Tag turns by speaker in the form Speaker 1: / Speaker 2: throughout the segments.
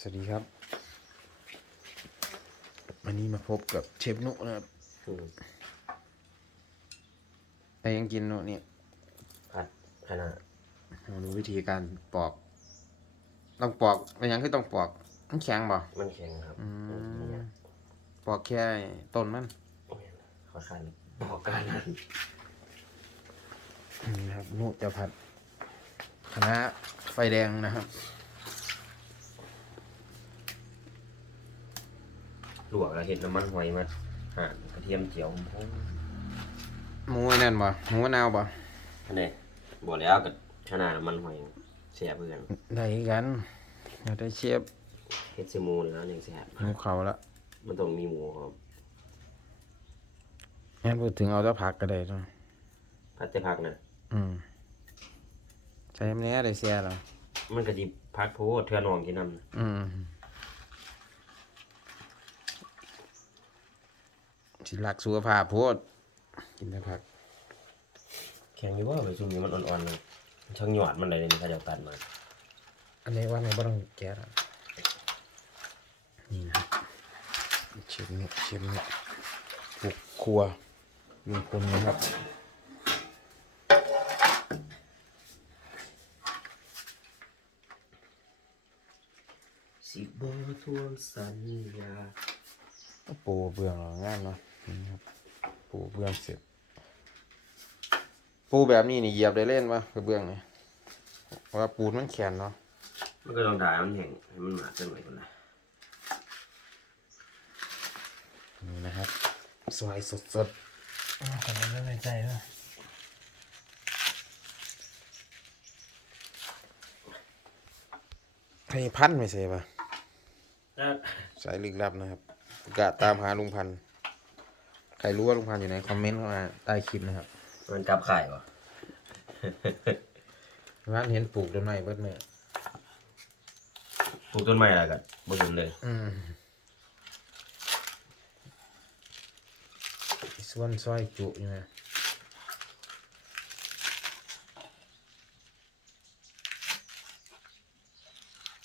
Speaker 1: สวัสดีครับ วันนี้มาพบกับเชฟนุนะครับ
Speaker 2: อืม
Speaker 1: ไอ้ยังกินนุเนี่ย
Speaker 2: ผัดขนาด
Speaker 1: มาดูวิธีการปอก ต้องปอกเป็นยังคือต้องปอกมันแข็งบ่
Speaker 2: มันแข็งครับ
Speaker 1: อื
Speaker 2: อื
Speaker 1: ม
Speaker 2: ม
Speaker 1: ปอกแค่ต้นมัน
Speaker 2: ขอทานบอกการนั้น
Speaker 1: อืมนะครับนุจะผัดคณะไฟแดงนะครับ
Speaker 2: ลวกแล้วเห็ดน้ำมันหอยมาหั่นกระเทียมเจียวหอม
Speaker 1: หมูไอ้นั่นบ่หมูมะนาวบ่
Speaker 2: อันนี้บอกแล้วกับขนาดน้ำมันหอยแซ่บเพื่อน
Speaker 1: ได้กันอยากได้เชฟ
Speaker 2: เฮ็ดซิมูเลยนะยังแซ่บ
Speaker 1: หมูเขาละ
Speaker 2: มันต้องมีหมูครับ
Speaker 1: งั้นพูดถึงเอาแต่ผักก็ได้เนาะ
Speaker 2: ผัดแต่ผักนะ
Speaker 1: อืมใช้แม่ได้เสียแล้ว
Speaker 2: มันก็สิพักโพดเทื่อนองกินน้ำนะ
Speaker 1: อืม สิหลักสุขภาพโพดกินแต่ผัก
Speaker 2: แข็งอยู่ว่าไปซุ่มนี้มันอ่อนๆเลยช่างหยอดมันเลยนี่เขาจะตัดมา
Speaker 1: อันนี้ว่าไม่ต้องแก้แล้วนี่นะครับเชฟเนี่ยเชฟเนี่ยบุกครัวลุงพลนะครับ
Speaker 2: สิบ่ทวงสัญญา
Speaker 1: ปูเบื้องหลังงานเนาะ นี่ครับปูเบื้องเสร็จปูแบบนี้นี่เหยียบได้เล่นปะกระเบื้องนี่เพราะว่าปูนมันแข็งเนาะ
Speaker 2: มันก็ต้องด่ามันแห้งให้มันหมาดเกินไปก่อนนะ
Speaker 1: นี่นะครับสวยสดสดๆผมไม่ไว้ใจเลยให้พันไม่ใช่ปะสายลึกลับนะครับกะตามหาลุงพันธุ์ ใครรู้ว่าลุงพันธุ์อยู่ไหนคอมเมนต์เข้ามาใต้คลิปนะครับ
Speaker 2: มันกลับไข่ปะ
Speaker 1: ร้านเห็นปลูกต้นไม้เบิดเนี่ย
Speaker 2: ปลูกต้นไม้อะไรกันบ่เห็นเลย
Speaker 1: อืมส่วนซอยจุอยู่นะ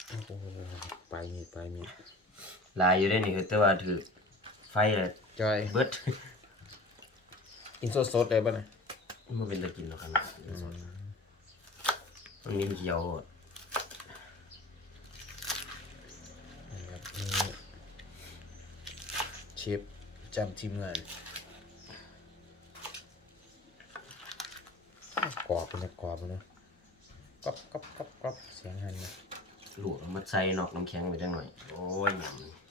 Speaker 1: โอ้โหไปมีดไปมีด
Speaker 2: ลายอยู่ได้นี่คือแต่ว่าถือ ไฟเลย
Speaker 1: จอย
Speaker 2: เบิด
Speaker 1: กินสดสดๆเลยป่ะเนี่ย
Speaker 2: มันเป็นตะกินเนาะขนาดนี้มันมีเขียว
Speaker 1: นะครับนี่เชฟจำทีมงานกรอบเป็นกรอบเลยก๊อบก๊อบก๊อบก๊อบเสียงหันนะ
Speaker 2: หลวกมาใส่นอกน้ำแข็งไปจังหน่อย โอ้ยหย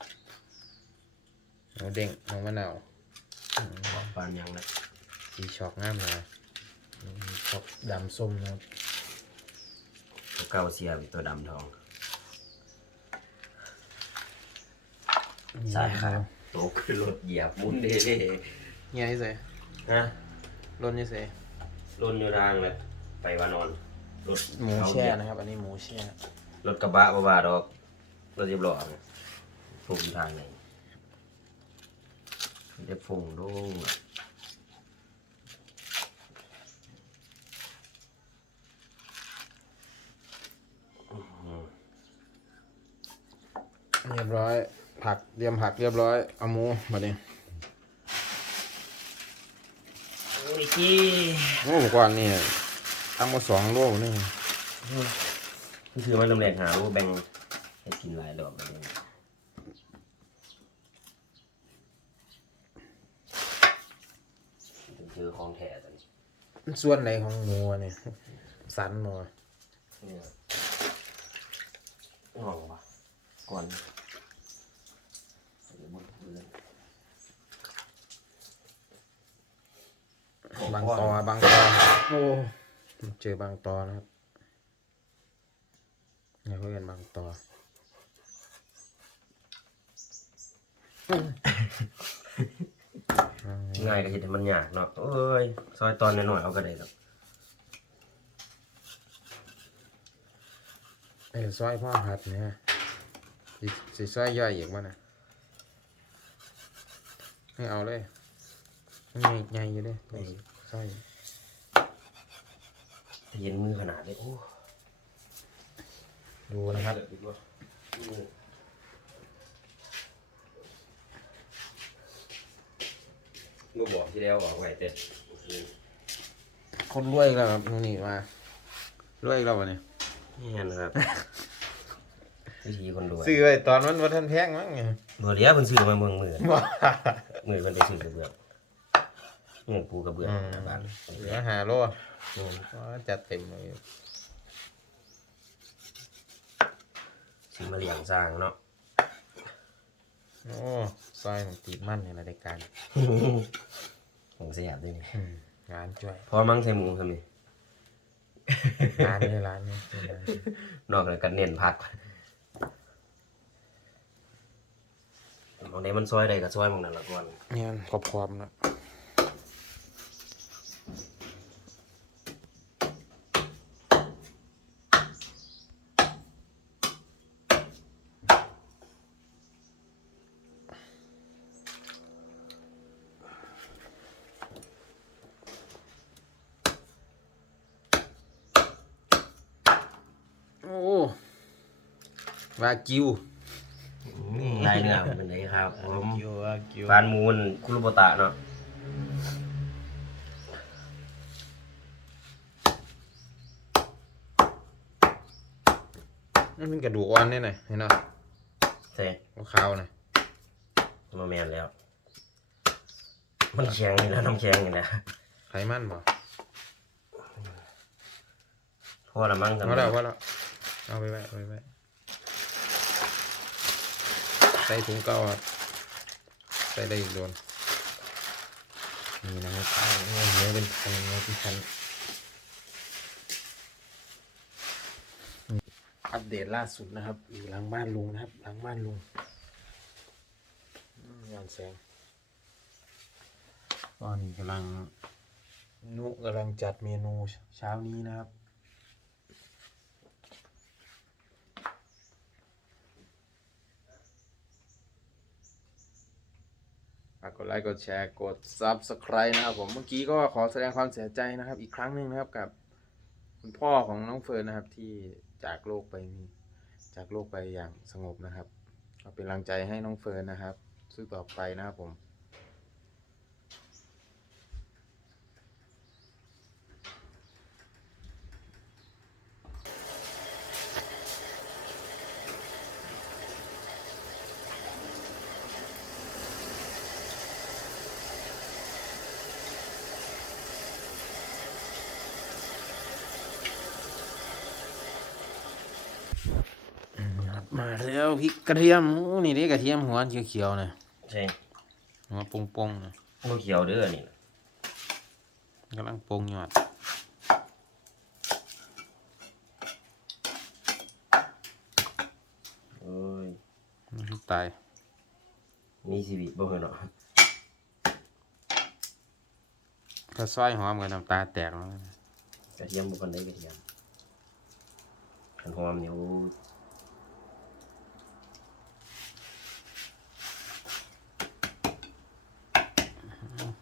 Speaker 1: หมูเด้งหมูมะนาวำ
Speaker 2: บอกปานยังนะ
Speaker 1: สีช็อกงามเลยมีช็อกดำส้มนะครับ
Speaker 2: ตัวเก้าเสียเป็นตัวดำทองใช่ครับโตขึ้นรถเหยียบมุนเด้
Speaker 1: เฮียให้ใส่
Speaker 2: ฮะ
Speaker 1: รถนี่ใส่
Speaker 2: รถอยู่ทางเลยไปวานอนรถ
Speaker 1: หมู
Speaker 2: เขา
Speaker 1: แช่
Speaker 2: เหยียบ
Speaker 1: นะครับ อันนี้หมูแช่
Speaker 2: รถกระบะบ่ว่าดอกรถเรียบร้อยฟุ้งทางไหน เรียบฟุ้งโดู
Speaker 1: เรียบร้อย ผักเตรียมผักเรียบร้อย เอาหมูมาดิ
Speaker 2: โอ้ยจี้
Speaker 1: โอ้กว่างนี่ตั้งมาสองโลนี่
Speaker 2: นี่คือมันลำแรงหาว่าแบ่งให้กินหลายดอกเลย เจอของแท้ตอนนี้
Speaker 1: ส่วนไหนของหมูอะเนี่ยสันหมู
Speaker 2: เนี่ยงอกปะก่อนเดี๋ยวมันพูดเลย
Speaker 1: บางตอบางตอโอ้เจอบางตอนะครับเนี่ยเขาเรียนบางตอ
Speaker 2: ง่ายก็เห็นให้มันยากเนาะเอ้ยซอยตอนน้อยๆเอาก็ได้ครับ
Speaker 1: เออซอยพ่อหัดเนี่ยสิสิซอยย่อยอีกวะนะไม่เอาเลยมันใหญ่ใหญ่อยู่เด้ซอย
Speaker 2: ถ้าเย็นมือขนาดนี้โอ้
Speaker 1: ดูนะครับ
Speaker 2: มือ บ่บอกที่แล้วออกไว้แต่
Speaker 1: คนรวยแล้วครับนี่มารวยแล้ววะเนี่ย
Speaker 2: นี่นะครับ วิธีคนรวย
Speaker 1: ซื้อไว้ตอนมันว่าท่านแพงมั้งไง
Speaker 2: บ่เหลียเพิ่นซื้อมาเมืองมือ
Speaker 1: ว่า
Speaker 2: มือเพิ่นไปซื้อกระเบื้องเงินปูกระเบื้องหน้าบ้าน
Speaker 1: เหลือหาโล
Speaker 2: อืม
Speaker 1: อ๋อจัดเต็มเลย
Speaker 2: ซื้อมาเลี้ยงสร้างเนาะ
Speaker 1: โอ้ ซอยมันตีมันในรายการ
Speaker 2: ผมเสียบด้วยนี่
Speaker 1: อืมงานช่วย
Speaker 2: พอมั่งใส่หมูทำนี่
Speaker 1: ร้านนี้ร้านนี้ร้านนี้
Speaker 2: นอกจากกันเน้นพักมองไหนมันซอยใดก็ซอยหมองนั้นละก่อน
Speaker 1: เนี่ยมันขอบความนะโอ้ วากิว
Speaker 2: ลายเนื้อมันเป็นไงครับผม
Speaker 1: กิววากิว
Speaker 2: ฟานมูนคุรุโบตะเนาะ
Speaker 1: มันเป็นกระดูกอ่อนเนี่ยหน่อยเห็นเนาะ
Speaker 2: เซ่
Speaker 1: ขาวๆนะ
Speaker 2: มาแมนแล้ว มันแข็งนี่นะน้ำแข็งนี่นะ
Speaker 1: ไขมันบ่
Speaker 2: พอละมั้ง
Speaker 1: พอแล้วพอแล้วเอาไปไว้เอาไปไว้ ใส่ถุงเก่าครับใส่ได้อีกโดนนี่นะครับเอาเนื้อเป็นพันเนื้อเป็นพันอัปเดตล่าสุดนะครับ อยู่หลังบ้านลุงนะครับ หลังบ้านลุงอืมย้อนแสงตอนนี้กำลังนุกำลังจัดเมนูเช้านี้นะครับ ฝากกดไลค์กดแชร์กด Subscribe นะครับผมเมื่อกี้ก็ขอแสดงความเสียใจนะครับ อีกครั้งหนึ่งนะครับกับ คุณพ่อของน้องเฟิร์นนะครับ ที่จากโลกไปมีจากโลกไปอย่างสงบนะครับก็เป็นกำลังใจให้น้องเฟิร์นนะครับสู้ต่อไปนะครับผม มา แล้วพริกกระเทียมโอ้นี่ดิกระเทียมหัวเขียวๆนะ
Speaker 2: ใช่
Speaker 1: หัวปงๆนะ
Speaker 2: ลูกเขียวเด้อนี่นะ
Speaker 1: กำลังปงยอด
Speaker 2: โอ้ย
Speaker 1: มันตาย
Speaker 2: มีชีวิตบ่เหรอเนาะ
Speaker 1: ถ้าซอยหอมกับน้ำตาแตกแล้ว
Speaker 2: กระเทียมบ่คนได้กระเทียมขันหอมเหนียว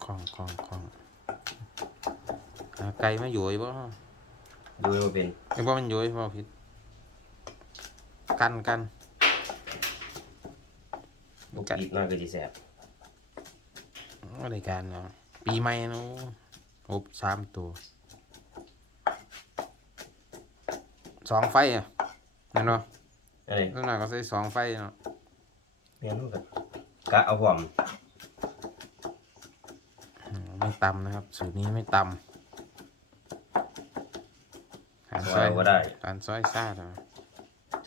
Speaker 1: ค ล่องคล่องคล่องหาไก่มาอยู่บ่
Speaker 2: ดูว่าเป็น
Speaker 1: ไอ้บ่มันอยู่บ่ผิด กันกัน
Speaker 2: บุกปิดน่าก็สิแซ่บ
Speaker 1: ว่าได้การเนาะปีใหม่เนาะอบสามตัวสองไฟอะนั่นเนาะ
Speaker 2: อะไร
Speaker 1: ข้างหน้าก็ใส่สองไฟเนาะ
Speaker 2: แม่นกันกะเอาหอม
Speaker 1: อืม ไม่ตำนะครับ สูตรนี้ไม่ตำการ
Speaker 2: ซ
Speaker 1: ซ
Speaker 2: อ
Speaker 1: อยย
Speaker 2: บ่ได้
Speaker 1: การซอยซ่าเนาะ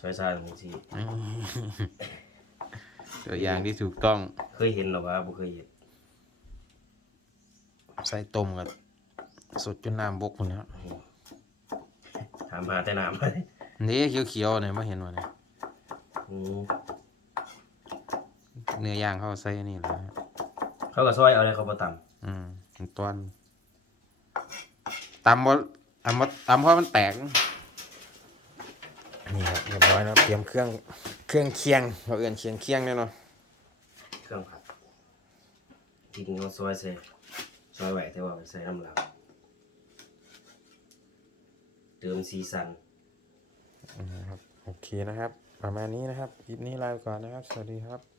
Speaker 2: ช่วยซ่าตรงนี้สิ
Speaker 1: อืมตัวอย่างที่ถูกต้อง
Speaker 2: เคยเห็นหรอวะบ่เคยเห็น
Speaker 1: ใส่ต้มกับสดจนน้ำบกหมดแล้ว
Speaker 2: ถามหาแต่น้ำ
Speaker 1: นี่เขียวๆเนี่ยไม่เห็นวะเนี่ย
Speaker 2: อืม
Speaker 1: เนื้อย่างเขาใส่อันนี่แหละ
Speaker 2: เขาก็ซอยเอาอะไรเขาบ่ตำ
Speaker 1: อืมมัน ตอนตำบ่ตำบ่ตำเพราะมันแตก นี่ครับเรียบร้อยแล้วเตรียมเครื่องเครื่องเคียงเราเอื่นเคียงเคียงเนี่ยเนาะ
Speaker 2: เครื่องผัดที่จริงเขาซอยใส่ซอยไว้แต่ว่าใส่น้ำเหลาเติมสีสัน
Speaker 1: นะครับโอเคนะครับ ประมาณนี้นะครับคลิปนี้ลาไปก่อนนะครับ สวัสดีครับ